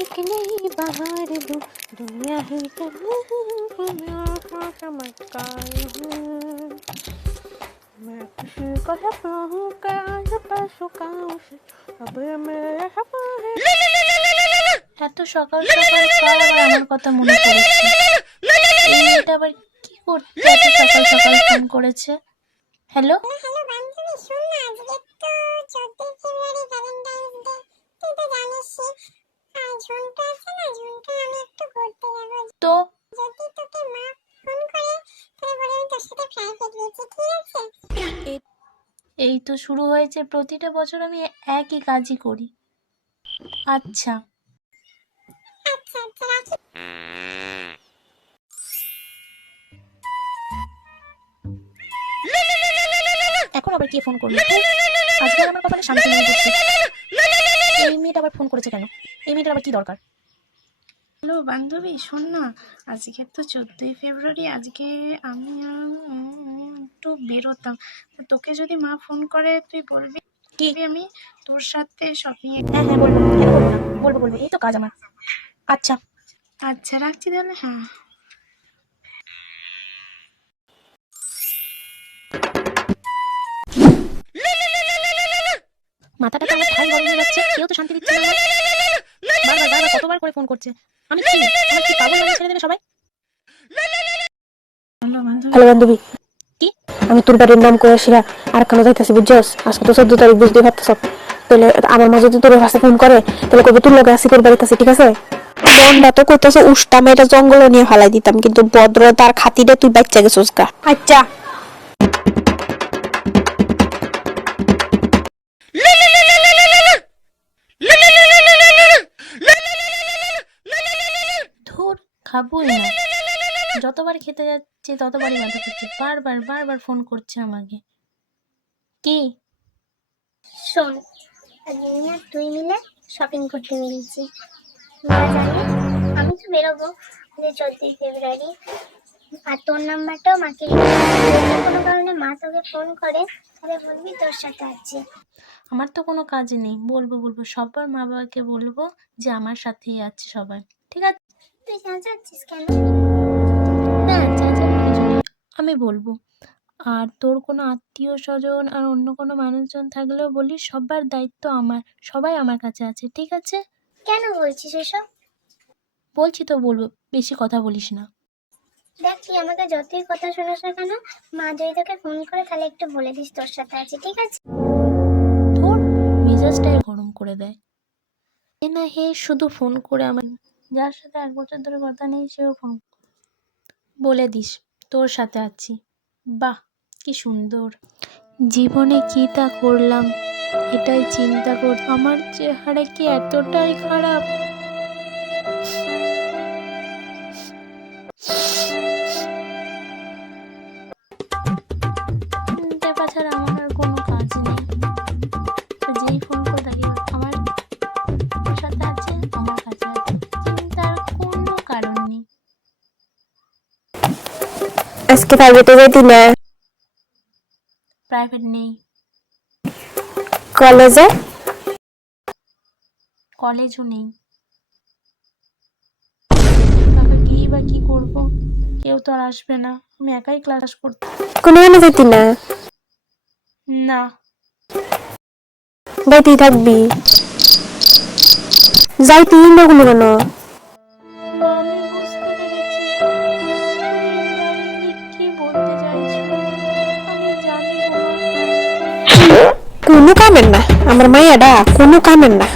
एक नई बहार दो दुनिया ही चमत्कार हूँ मैं किसी को हूँ आज पैसों का उसे अब मेरे है। এত সকাল সকাল কার আবার আমার কথা মনে পড়েছে? এই মেয়েটা আবার কি করতে এত সকাল সকাল ফোন করেছে? হ্যালো হ্যালো বান্ধবী, শোন না, আজকে তো 14 ফেব্রুয়ারি ভ্যালেন্টাইন্স ডে। তুই তো জানিসই। আর ঝুনটা আছে না, ঝুনটা আমি একটু ঘুরতে যাব। তো যদি তোকে মা ফোন করে তাহলে বলে আমি তোর সাথে প্রাইভেট গেছি, ঠিক আছে? এই তো শুরু হয়েছে, প্রতিটা বছর আমি একই কাজই করি। আচ্ছা আচ্ছা আচ্ছা, রাখি। এখন আবার কে ফোন করলো? আজকে আমার কপালে শান্তি নিয়ে দিচ্ছে। এই মেয়েটা আবার ফোন করেছে কেন? এই মেয়েটার আবার কি দরকার? হ্যালো বান্ধবী, শোন না, আজকে তো 14 ফেব্রুয়ারি। আজকে আমি একটু বেরোতাম। তোকে যদি মা ফোন করে তুই বলবি কি? আমি তোর সাথে শপিং এ। হ্যাঁ বলবো, কেন বলবো না, বলবো, এই তো কাজ আমার। আচ্ছা আচ্ছা রাখছি তাহলে। হ্যাঁ মাথাটা তো আমার ঠাই গরম হয়ে যাচ্ছে, কেউ তো শান্তি দিচ্ছে না আমার। বারবার কতবার করে ফোন করছে। আমি কি আমার কি পাগল লাগে ছেড়ে দেবে সবাই? হ্যালো বান্ধবী, কি? আমি তোর বাড়ির নাম করে আসিরা আর কেন যাইতেছি বুঝছস? আজকে তো 14 তারিখ, বুঝতে পারতেছ। তাহলে আমার মা যদি তোর কাছে ফোন করে তাহলে কবে তোর লগে আসি তোর বাড়িতে আছে, ঠিক আছে? মনটা তো কইতেছে উষ্টাম এটা জঙ্গল নিয়ে ফালাই দিতাম, কিন্তু ভদ্রতার খাতিরে তুই বাচ্চা গেছিস গা। আচ্ছা ধুর, খাবোই না। যতবার খেতে যাচ্ছে ততবারই মাথা করছে, বারবার ফোন করছে আমাকে। কি? শোন, আমি আর তুই মিলে শপিং করতে বেরিয়েছি। মা জানে আমি তো বেরোবো যে 14 ফেব্রুয়ারি। আর তোর নাম্বারটাও মাকে যদি কোনো কারণে মা তোকে ফোন করে তাহলে বলবি তোর সাথে আছি। আমার তো কোনো কাজ নেই, বলবো সবার মা বাবাকে বলবো যে আমার সাথেই আছে সবাই, ঠিক আছে? তুই চাচ্ছিস কেন? না চাচার কিছু নেই, আমি বলবো। আর তোর কোনো আত্মীয় স্বজন আর অন্য কোনো মানুষজন থাকলেও বলিস সবার দায়িত্ব আমার, সবাই আমার কাছে আছে, ঠিক আছে? কেন বলছিস এসব? বলছি তো বলবো, বেশি কথা বলিস না। দেখ, তুই আমাকে যতই কথা শোনাস না কেন, মা যদি তোকে ফোন করে তাহলে একটু বলে দিস তোর সাথে আছি, ঠিক আছে? তোর মেজাজটাই গরম করে দেয়। এ না হে শুধু ফোন করে আমার, যার সাথে 1 বছর ধরে কথা নেই সেও ফোন বলে দিস তোর সাথে আছি। বাহ কি সুন্দর। জীবনে কি তা করলাম এটাই চিন্তা কর। আমার চেহারা কি এতটাই খারাপ? দেখা ছাড়া আমার আর কোনো কাজ নেই। যেই ফোন করে থাকি আমার সাথে আছে, আমার কাছে আছে, চিন্তার কোনো কারণ নেই। আজকে প্রাইভেটে যাইতি না? প্রাইভেট নেই, কলেজে? কলেজও নেই। তারপর গিয়ে বা কি করবো? কেউ তো আর আসবে না, আমি একাই ক্লাস করতে। কোনো মানে যাইতি না? না যাইতেই থাকবি? যাইতি না কোনো কেন? আমি বুঝতে পেরেছি তুমি কি বলতে চাইছো। আমি জানি কোনো কামের না, আমার মাইয়াডা কোনো কামের না।